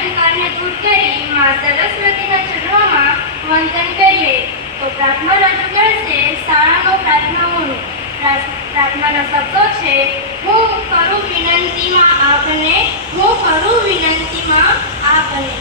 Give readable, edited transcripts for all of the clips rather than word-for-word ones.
અંધકારને દૂર કરી માં સરસ્વતીના ચરણોમાં વંદન કરીએ. તો પ્રાર્થના રજૂ કરશે શાળાનો પ્રાર્થનાઓનું. પ્રાર્થનાના શબ્દો છે: હું કરું વિનંતીમાં આપને, હું કરું વિનંતીમાં આપને.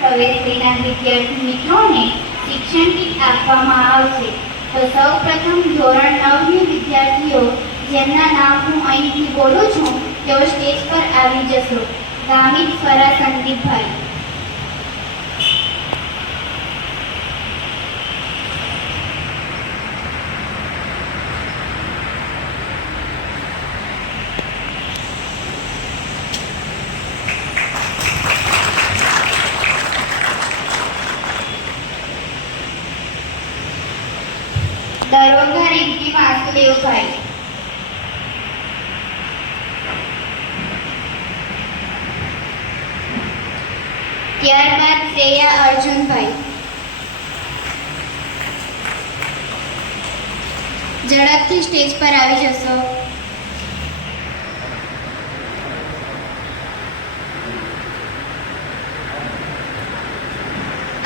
પ્રવેશ લેનાર વિદ્યાર્થી મિત્રોને શિક્ષણ કીટ આપવામાં આવશે. તો સૌપ્રથમ ધોરણ 9ની વિદ્યાર્થીઓ જેમના નામ હું અહીંથી બોલું છું તેઓ સ્ટેજ પર આવી જશો. ગામિત સ્વરા સંદીપભાઈ. દરોગા રિદ્ધિ વાસુદેવભાઈ. ત્યારબાદ શ્રેયા અર્જુનભાઈ. ઝડપથી સ્ટેજ પર આવી જશો.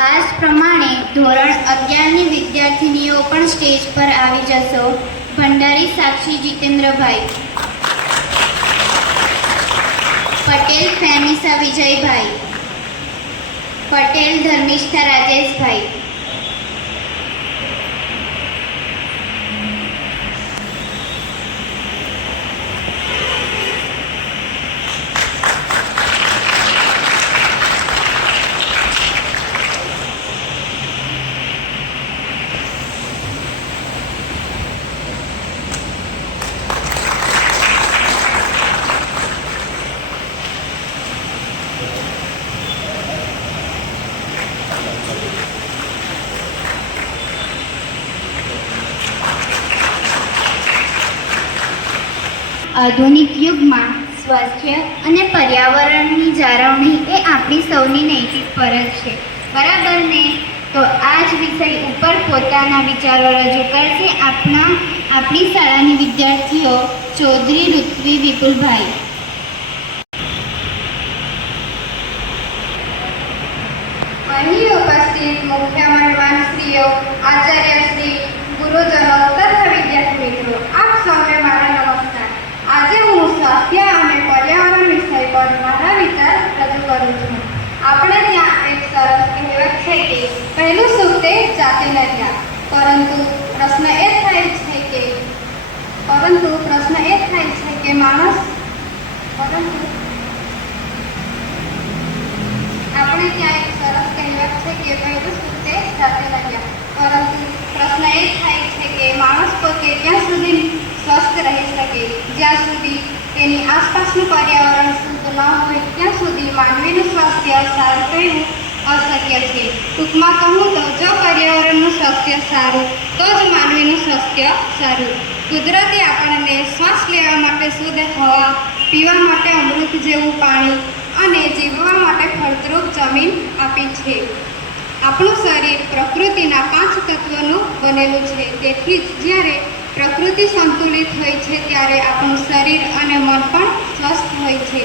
આ જ પ્રમાણે ધોરણ 11ની વિદ્યાર્થીનીઓ પણ સ્ટેજ પર આવી જશો. ભંડારી સાક્ષી જીતેન્દ્રભાઈ. પટેલ ફેમિસા વિજયભાઈ. પટેલ ધર્મિષ્ઠા રાજેશભાઈ. આધુનિક યુગમાં સ્વાસ્થ્ય અને પર્યાવરણની જાળવણી એ આપણી સૌની નૈતિક ફરજ છે, બરાબર ને? તો આ જ વિષય ઉપર પોતાના વિચારો રજૂ કરશે આપણી શાળાની વિદ્યાર્થીઓ ચૌધરી ઋત્વી વિપુલભાઈ. અહીં ઉપસ્થિત મુખ્ય મહેમાનશ્રીઓ, આચાર્યશ્રી, ગુરુજનો તથા વિદ્યાર્થી મિત્રો, આપ સૌને મારા નમસ્કાર. આજે હું સ્વાસ્થ્ય અને પર્યાવરણ વિષય પર મારા વિચાર રજૂ કરું છું. આપણે ત્યાં એક સરસ કહેવત છે કે પહેલું સુખ તે જાતે લડ્યા. પરંતુ પ્રશ્ન એ થાય છે કે માણસ આપણે ત્યાં એક સરસ કહેવત છે કે પહેલું સુખ તે જાતે લડ્યા. પરંતુ પ્રશ્ન એ થાય છે કે માણસ પોતે ત્યાં સુધી સ્વસ્થ રહી શકે જ્યાં સુધી તેની આસપાસનું પર્યાવરણ શુદ્ધ ન હોય, ત્યાં સુધી માનવીનું સ્વાસ્થ્ય સારું રહેવું અશક્ય છે. ટૂંકમાં કહું તો જો પર્યાવરણનું સ્વાસ્થ્ય સારું તો જ માનવીનું સ્વાસ્થ્ય સારું. કુદરતે આપણને શ્વાસ લેવા માટે શુદ્ધ હવા, પીવા માટે અમૃત જેવું પાણી અને જીવવા માટે ફળદ્રુપ જમીન આપી છે. આપણું શરીર પ્રકૃતિના 5 તત્વોનું બનેલું છે. તેથી જ જ્યારે પ્રકૃતિ સંતુલિત હોય છે ત્યારે આપણું શરીર અને મન પણ સ્વસ્થ હોય છે.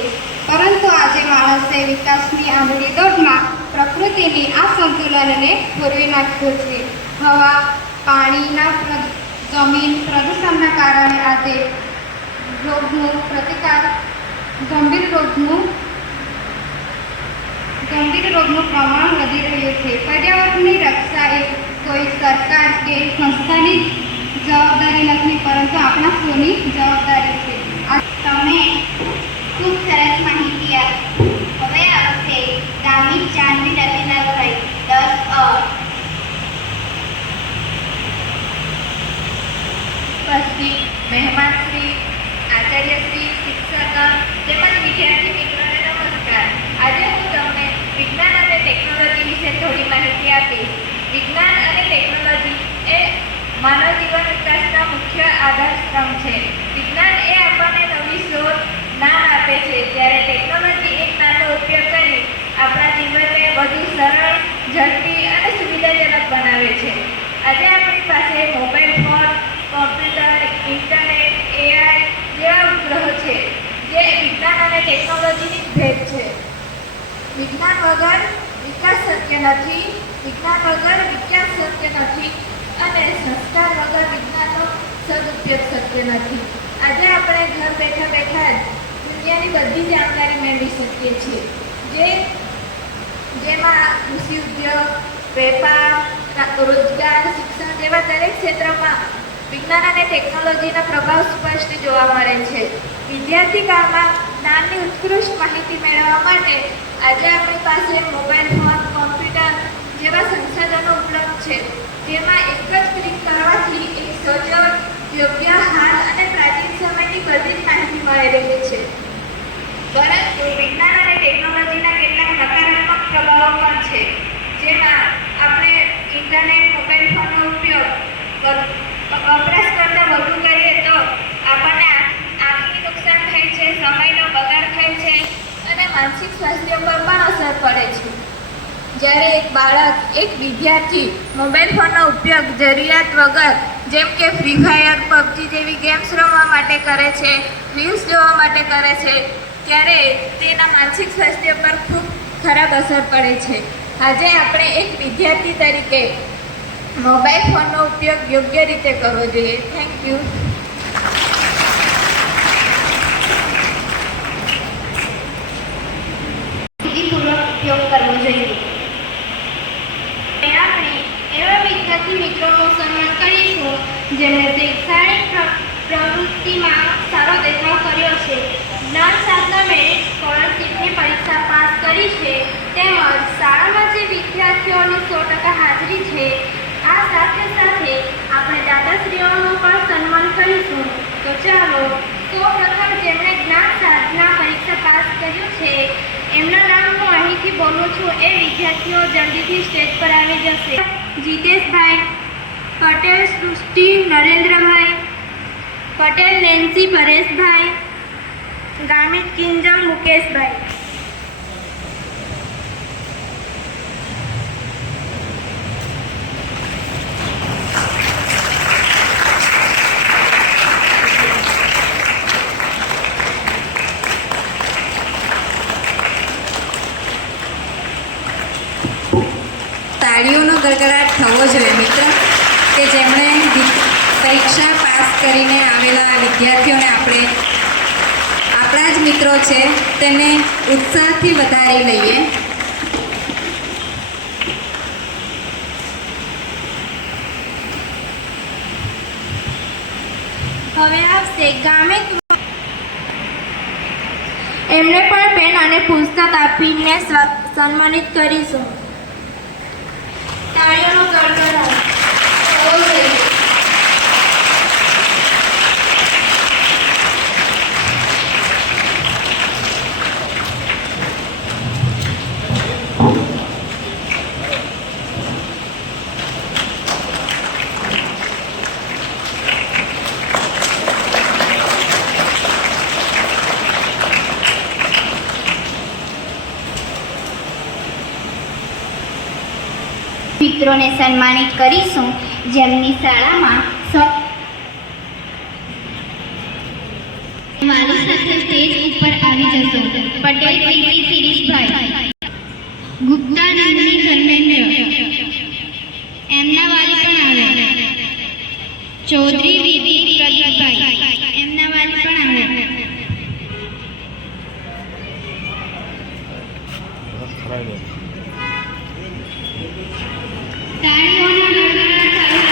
પરંતુ આજે માણસે વિકાસની આંધળી દોડમાં પ્રકૃતિની આ સંતુલનને ખોરવી નાખ્યું છે. હવા, પાણીના જમીન પ્રદૂષણના કારણે આજે ગંભીર રોગનું પ્રમાણ વધી રહ્યું છે. પર્યાવરણની રક્ષા એ કોઈ સરકાર કે સંસ્થાની જવાબદારી નથી, પરંતુ આપણા સૌની જવાબદારી છે. તમે ખૂબ સરસ માહિતી આપી. હવે આવશે ગામિત જાનવી રતિલાલભાઈ. 10 અ. ઉપસ્થિત મહેમાનશ્રી, આચાર્યશ્રી, શિક્ષક તેમજ વિદ્યાર્થી મિત્રોને નમસ્કાર. આજે હું તમને વિજ્ઞાન અને ટેકનોલોજી વિશે થોડી માહિતી આપીશ. વિજ્ઞાન અને ટેકનોલોજી એ માનવ જીવન વિકાસના મુખ્ય આધારસ્તંભ છે. વિજ્ઞાન એ આપણને નવી શોધ, જ્ઞાન આપે છે, જ્યારે ટેકનોલોજી એક નાનો ઉપયોગ કરી આપણા જીવનને વધુ સરળ, ઝડપી અને સુવિધાજનક બનાવે છે. આજે આપણી પાસે mobile phone, computer, internet, AI જેવા ઉપગ્રહો છે, જે વિજ્ઞાન અને ટેકનોલોજીની ભેટ છે. વિજ્ઞાન વગર વિકાસ શક્ય નથી, વિજ્ઞાન વગર વિકાસ શક્ય નથી અને સંસ્કાર વગર વિજ્ઞાનનો સદુપયોગ શક્ય નથી. આજે આપણે ઘર બેઠા બેઠા જ દુનિયાની બધી જાણકારી મેળવી શકીએ છીએ, જેમાં કૃષિ ઉદ્યોગ, વેપાર, રોજગાર, શિક્ષણ જેવા દરેક ક્ષેત્રમાં વિજ્ઞાન અને ટેકનોલોજીનો પ્રભાવ સ્પષ્ટ જોવા મળે છે. વિદ્યાર્થી કાળમાં જ્ઞાન જ્ઞાનની ઉત્કૃષ્ટ માહિતી મેળવવા માટે આજે આપણી પાસે મોબાઈલ ફોન, કોમ્પ્યુટર જેવા સંસાધનો ઉપલબ્ધ છે, જેમાં એક જ ક્લિક કરવાથી એક સચોટ, યોગ્ય, હાલ અને પ્રાચીન સમયની બધી જ માહિતી મળી રહે છે. પરંતુ વિજ્ઞાન અને ટેકનોલોજીના કેટલાક નકારાત્મક પ્રભાવો પણ છે, જેમાં આપણે ઇન્ટરનેટ, મોબાઈલ ફોનનો ઉપયોગ વપરાશ કરતાં વધુ કરીએ તો આપણને આંખની નુકસાન થાય છે, સમયનો બગાડ થાય છે અને માનસિક સ્વાસ્થ્ય પર પણ અસર પડે છે. જ્યારે એક બાળક, એક વિદ્યાર્થી મોબાઈલ ફોનનો ઉપયોગ જરૂરિયાત વગર જેમ કે ફ્રી ફાયર, પબજી જેવી ગેમ્સ રમવા માટે કરે છે, રીલ્સ જોવા માટે કરે છે, ત્યારે તેના માનસિક સ્વાસ્થ્ય પર ખૂબ ખરાબ અસર પડે છે. આજે આપણે એક વિદ્યાર્થી તરીકે મોબાઈલ ફોનનો ઉપયોગ યોગ્ય રીતે કરવો જોઈએ. Thank you. પૂર્વક ઉપયોગ કરવો જોઈએ. આપણે એવા વિદ્યાર્થી મિત્રોનું સન્માન કરીશું જેમણે શૈક્ષણિક પ્રવૃત્તિમાં સારો દેખાવ કર્યો છે, જ્ઞાન સાધના મેરિટ સ્કોલરશીપની પરીક્ષા પાસ કરી છે, તેમજ શાળામાં જે વિદ્યાર્થીઓની 100% હાજરી છે. આ સાથે સાથે આપણે દાદાશ્રીઓનું પણ સન્માન કરીશું. તો ચાલો સૌપ્રથમ જેમણે જ્ઞાન સાધના પરીક્ષા પાસ કર્યું છે એમના નામ હું અહીંથી બોલું છું. એ વિદ્યાર્થીઓ જલ્દીથી સ્ટેજ પર આવી જશે. જીતેશભાઈ પટેલ, સૃષ્ટિ નરેન્દ્રભાઈ પટેલ, નેન્સી પરેશભાઈ, ગામિત કિંજમ મુકેશભાઈ. તાળીઓનો ગડગડાટ થવો જોઈએ મિત્ર, કે જેમણે પરીક્ષા પાસ કરીને આવેલા વિદ્યાર્થીઓને આપણા જ મિત્રો છે તેને ઉત્સાહથી વધારી લઈએ. હવે આવશે ગામિત. એમને પણ પેન અને પુસ્તક આપીને સન્માનિત કરીશું. તાળીઓનો ગડગડાટ. મિત્રોને સન્માનિત કરીશું જેમની શાળામાં મારી સાથે સ્ટેજ ઉપર આવી જશો. પટેલ પ્રીતિ શિરીષભાઈ, ગુપ્તા નંદની ધર્મેન્દ્ર, એમના વાલી પણ આવે. ચૌધરી વિધિ પ્રદીપભાઈ, એમના વાલી પણ આવે. તાળીઓના ગડગડાટ ચાલુ.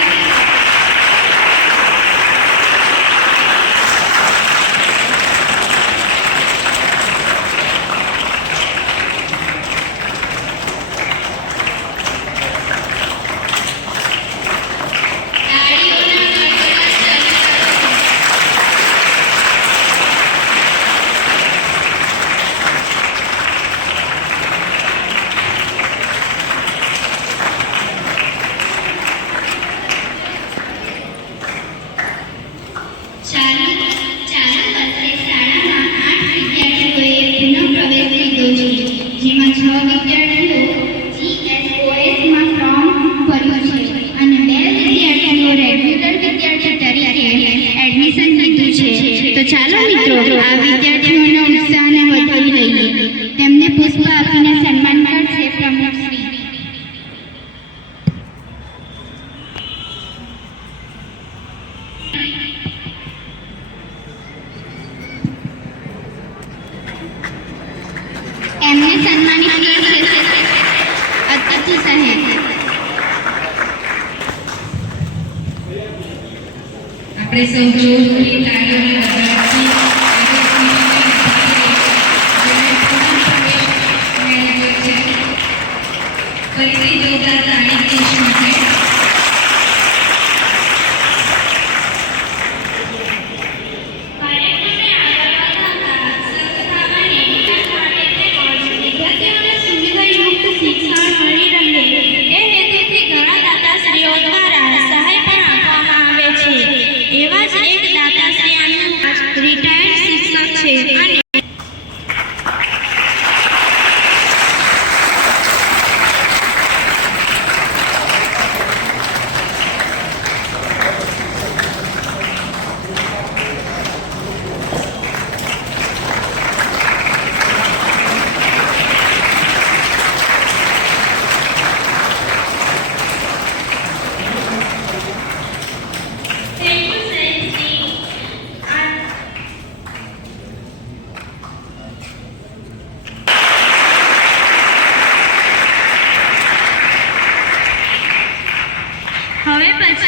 ચાલો મિત્રો આ વિદ્યાર્થીઓનો ઉત્સાહને વધાવી લઈએ. તેમને પુષ્પ આપીને સન્માન કરશે પ્રમુખશ્રી. એમને સન્માનિત કરશે અતિથિ સાહેબ. આપણે સૌ જોરથી તાળીઓના ગડગડાટથી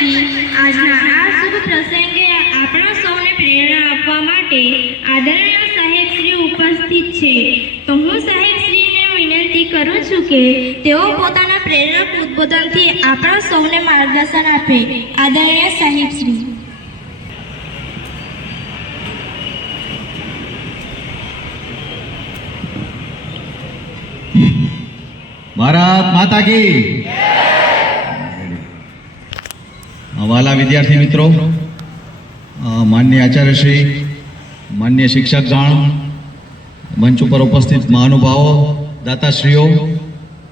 પછી આજના આ શુભ પ્રસંગે આપણા સૌને પ્રેરણા આપવા માટે આદરણીય સાહેબશ્રી ઉપસ્થિત છે. તો હું સાહેબશ્રીને વિનંતી કરું છું કે તેઓ પોતાના પ્રેરક ઉદ્બોધનથી આપણા સૌને માર્ગદર્શન આપે. આદરણીય સાહેબશ્રી. ભારત માતા કી વાલા વિદ્યાર્થી મિત્રો, માનનીય આચાર્યશ્રી, માનનીય શિક્ષકગણ, મંચ ઉપર ઉપસ્થિત મહાનુભાવો, દાતાશ્રીઓ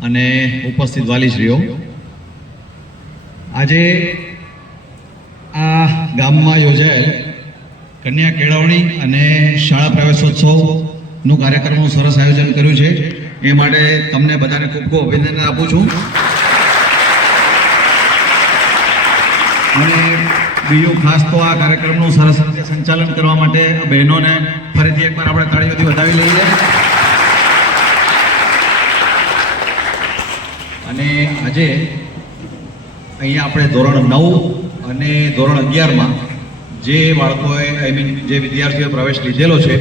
અને ઉપસ્થિત વાલીશ્રીઓ, આજે આ ગામમાં યોજાયેલ કન્યા કેળવણી અને શાળા પ્રવેશોત્સવનું કાર્યક્રમનું સરસ આયોજન કર્યું છે. એ માટે તમને બધાને ખૂબ ખૂબ અભિનંદન આપું છું. અને બીજું ખાસ તો આ કાર્યક્રમનું સરસ રીતે સંચાલન કરવા માટે બહેનોને ફરીથી એકવાર આપણે તાળીઓથી વધાવી લઈએ. અને આજે અહીંયા આપણે ધોરણ 9 અને ધોરણ 11માં જે બાળકોએ જે વિદ્યાર્થીઓએ પ્રવેશ લીધેલો છે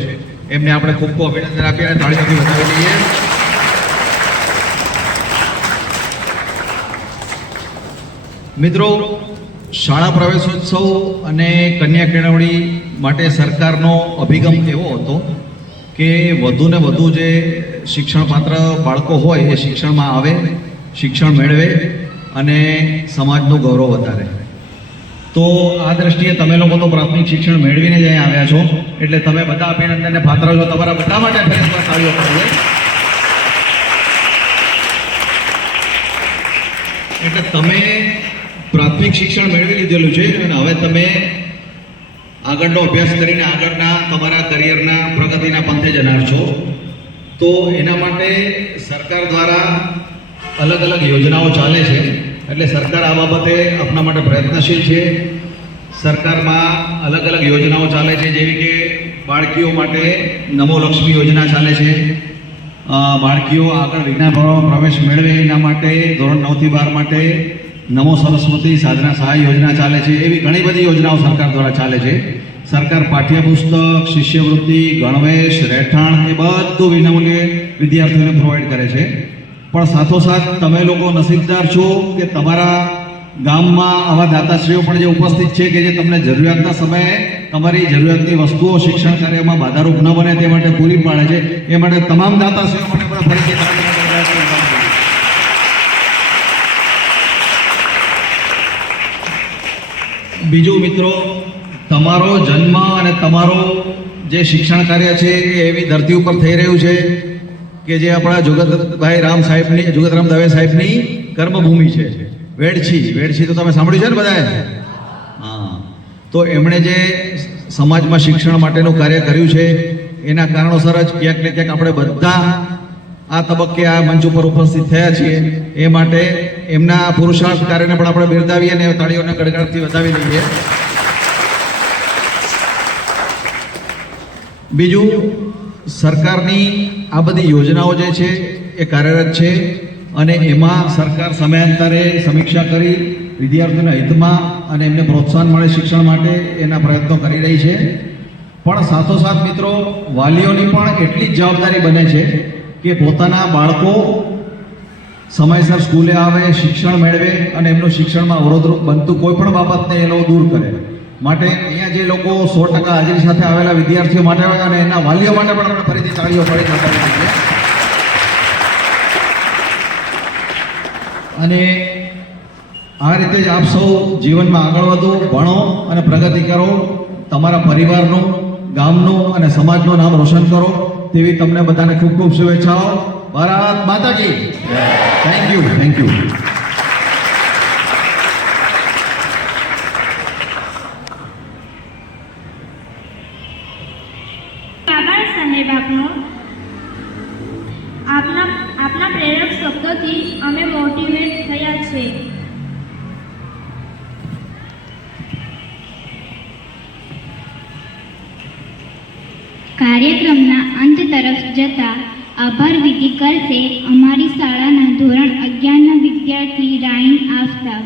એમને આપણે ખૂબ ખૂબ અભિનંદન આપી અને તાળીઓથી વધાવી લઈએ. મિત્રો, શાળા પ્રવેશોત્સવ અને કન્યા કેળવણી માટે સરકારનો અભિગમ એવો હતો કે વધુને વધુ જે શિક્ષણ પાત્ર બાળકો હોય એ શિક્ષણમાં આવે, શિક્ષણ મેળવે અને સમાજનું ગૌરવ વધારે. તો આ દ્રષ્ટિએ તમે લોકો તો પ્રાથમિક શિક્ષણ મેળવીને જ અહીંયા આવ્યા છો, એટલે તમે બધા અભિનંદનને પાત્ર છો. તમારા બધા માટે તાળીઓ પાડીએ. એટલે તમે પ્રાથમિક શિક્ષણ મેળવી લીધેલું છે અને હવે તમે આગળનો અભ્યાસ કરીને આગળના તમારા કરિયરના પ્રગતિના પંથે જનાર છો. તો એના માટે સરકાર દ્વારા અલગ અલગ યોજનાઓ ચાલે છે. એટલે સરકાર આ બાબતે આપના માટે પ્રયત્નશીલ છે. સરકારમાં અલગ અલગ યોજનાઓ ચાલે છે, જેવી કે બાળકીઓ માટે નમો લક્ષ્મી યોજના ચાલે છે. બાળકીઓ આગળ વિજ્ઞાન ભણવામાં પ્રવેશ મેળવે એના માટે ધોરણ 9 થી 12 માટે નમો સરસ્વતી સાધના સહાય યોજના ચાલે છે. એવી ઘણી બધી યોજનાઓ સરકાર દ્વારા ચાલે છે. સરકાર પાઠ્યપુસ્તક, શિષ્યવૃત્તિ, ગણવેશ, રહેઠાણ એ બધું વિનામૂલ્યે વિદ્યાર્થીઓને પ્રોવાઈડ કરે છે. પણ સાથોસાથ તમે લોકો નસીબદાર છો કે તમારા ગામમાં આવા દાતાશ્રીઓ પણ જે ઉપસ્થિત છે કે જે તમને જરૂરિયાતના સમયે તમારી જરૂરિયાતની વસ્તુઓ શિક્ષણ કાર્યમાં બાધારૂપ ન બને તે માટે પૂરી પાડે છે. એ માટે તમામ દાતાશ્રીઓ માટે પણ ફરીથી બીજું મિત્રો, તમારો જન્મ અને તમારો જે શિક્ષણ કાર્ય છે એ એવી ધરતી ઉપર થઈ રહ્યું છે કે જે આપણા જુગતરામ દવે સાહેબની કર્મભૂમિ છે. વેડછી તો તમે સાંભળ્યું છે ને બધાએ? હા. તો એમણે જે સમાજમાં શિક્ષણ માટેનું કાર્ય કર્યું છે એના કારણોસર જ ક્યાંક ને ક્યાંક આપણે બધા આ તબક્કે આ મંચ ઉપર ઉપસ્થિત થયા છીએ. એ માટે એમના પુરુષાર્થ કાર્યને પણ આપણે બિરદાવીએ અને તાળીઓના ગડગડાટથી વધાવી લઈએ. બીજું, સરકારની આ બધી યોજનાઓ જે છે એ કાર્યરત છે અને એમાં સરકાર સમયાંતરે સમીક્ષા કરી વિદ્યાર્થીઓના હિતમાં અને એમને પ્રોત્સાહન મળે શિક્ષણ માટે એના પ્રયત્નો કરી રહી છે. પણ સાથોસાથ મિત્રો, વાલીઓની પણ એટલી જ જવાબદારી બને છે કે પોતાના બાળકો સમયસર સ્કૂલે આવે, શિક્ષણ મેળવે અને એમનું શિક્ષણમાં અવરોધરૂપ બનતું કોઈ પણ બાબતને એ લોકો દૂર કરે. માટે અહીંયા જે લોકો 100% હાજરી સાથે આવેલા વિદ્યાર્થીઓ માટે અને એના વાલીઓ માટે પણ આપણે ફરીથી તાળીઓ પાડી શકીએ. અને આ રીતે જ આપ સૌ જીવનમાં આગળ વધો, ભણો અને પ્રગતિ કરો, તમારા પરિવારનું, ગામનું અને સમાજનું નામ રોશન કરો, તેવી તમને બધાને ખૂબ ખૂબ શુભેચ્છાઓ. ભારત માતા કી. Thank you. આભાર સાહેબ આપના પ્રેરક શબ્દોથી અમે મોટિવેટ થયા છે. કાર્યક્રમના અંત તરફ જતા આભાર વિધિ કરશે અમારી શાળાના ધોરણ 11ના વિદ્યાર્થી રાઈન આફતાબ.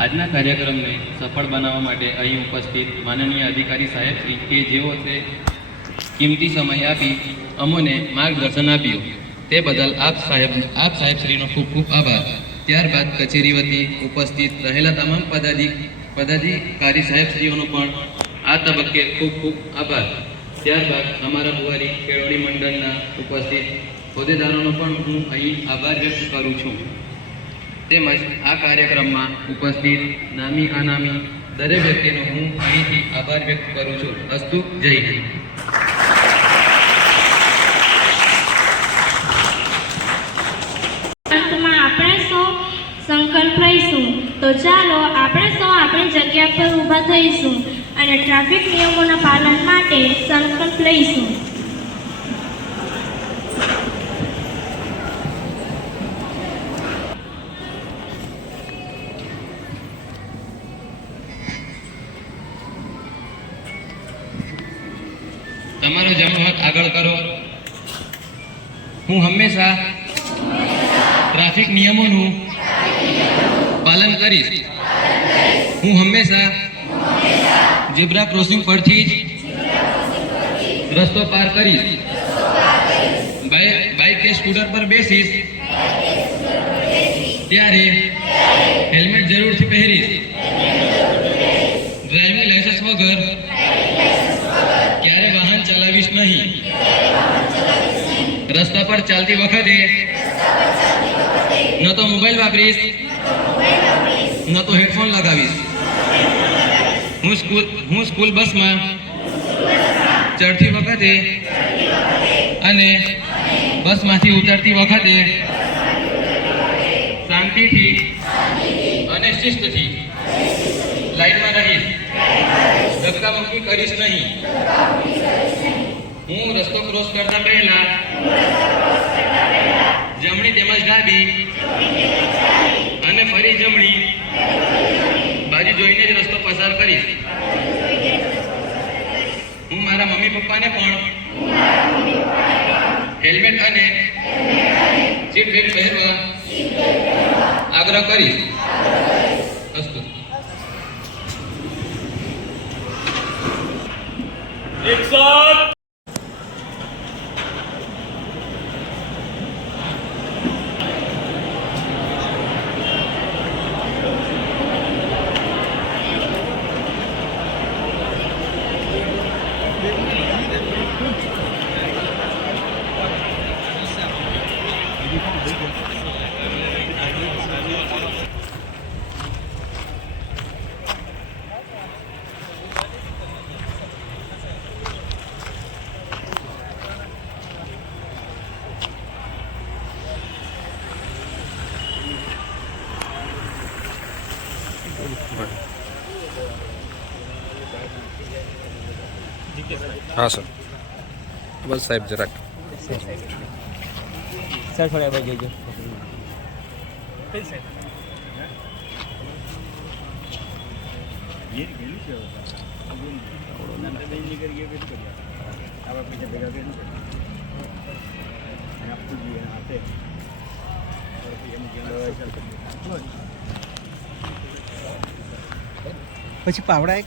આજના કાર્યક્રમને સફળ બનાવવા માટે અહીં ઉપસ્થિત માનનીય અધિકારી સાહેબ શ્રી કે જેઓ તે કિંમતી સમય આપી અમોને માર્ગદર્શન આપ્યું તે બદલ આપ સાહેબશ્રીનો ખૂબ ખૂબ આભાર. ત્યારબાદ કચેરી વતી ઉપસ્થિત રહેલા તમામ પદાધિકારી સાહેબશ્રીઓનો પણ આ તબક્કે ખૂબ ખૂબ આભાર. ત્યારબાદ અમારા બુવારી ખેડોડી મંડળના ઉપસ્થિત હોદ્દેદારોનો પણ હું અહીં આભાર વ્યક્ત કરું છું. તેમજ આ કાર્યક્રમમાં ઉપસ્થિત નામી અનામી દરેક વ્યક્તિનો હું અહીંથી આભાર વ્યક્ત કરું છું. અસ્તુ, જય હિન્દ. અંતમાં આપણે સૌ સંકલ્પ લઈશું. તો ચાલો આપણે સૌ આપણી જગ્યા પર ઊભા થઈશું અને ટ્રાફિક નિયમોના પાલન માટે સંકલ્પ લઈશું. તમારો જમણો હાથ આગળ કરો. હું હંમેશા ટ્રાફિક નિયમોનું પાલન કરીશ. હું હંમેશા ઝીબ્રા ક્રોસિંગ પરથી જ રસ્તો પાર કરીશ. બાઇક કે સ્કૂટર પર બેસીશ ત્યારે હેલ્મેટ જરૂરથી પહેરીશ. ડ્રાઇવિંગ લાયસન્સ વગર ક્યારે વાહન ચલાવીશ નહીં. રસ્તા પર ચાલતી વખતે ન તો મોબાઈલ વાપરીશ ન તો હેડફોન લગાવીશ. હું સ્કૂલ બસમાં ચડતી વખતે અને બસમાંથી ઉતરતી વખતે શાંતિથી અને શિસ્તથી લાઈનમાં રહીશ. ધક્કામુક્કી કરીશ નહીં. હું રસ્તો ક્રોસ કરતા પહેલા જમણી તેમજ ડાબી અને ફરી જમણી બાજુ જોઈને જ રસ્તો પસાર કરીશ. હું મારા મમ્મી પપ્પાને પણ હેલ્મેટ અને સીટ બેલ્ટ પહેરવા આગ્રહ કરીશ. અસ્તુ. हाँ सर बस साहब જરાક सर थोड़ा बाजू जो પછી પાવડા है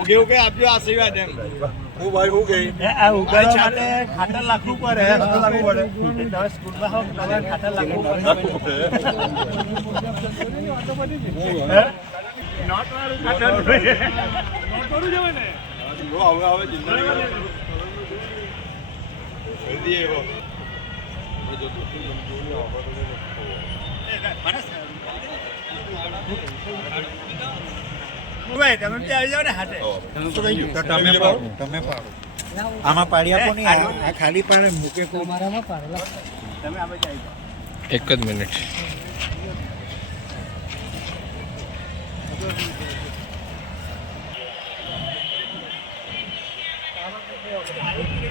ઉગે ઉગે આપજો આશીર્વાદ એમ હું ભાઈ હું ગઈ ભાઈ ચાલે ખાતર લાખવું પડે લાખવું પડે 10 સ્કૂલમાં હો ખાતર લાખવું પડે નોટ વાળું ખાતર નોટ વાળું જવે ને હવે જિંદગી કરી દીએ હો ભાઈ તમે બી આવી જાઓ ને હાથે તો તમે પાડો આમાં પાડી આપો ને આ ખાલી પાડે મૂકે તો મારામાં પાડેલા તમે આ બાજુ આવી જાઓ. એક જ મિનિટ આ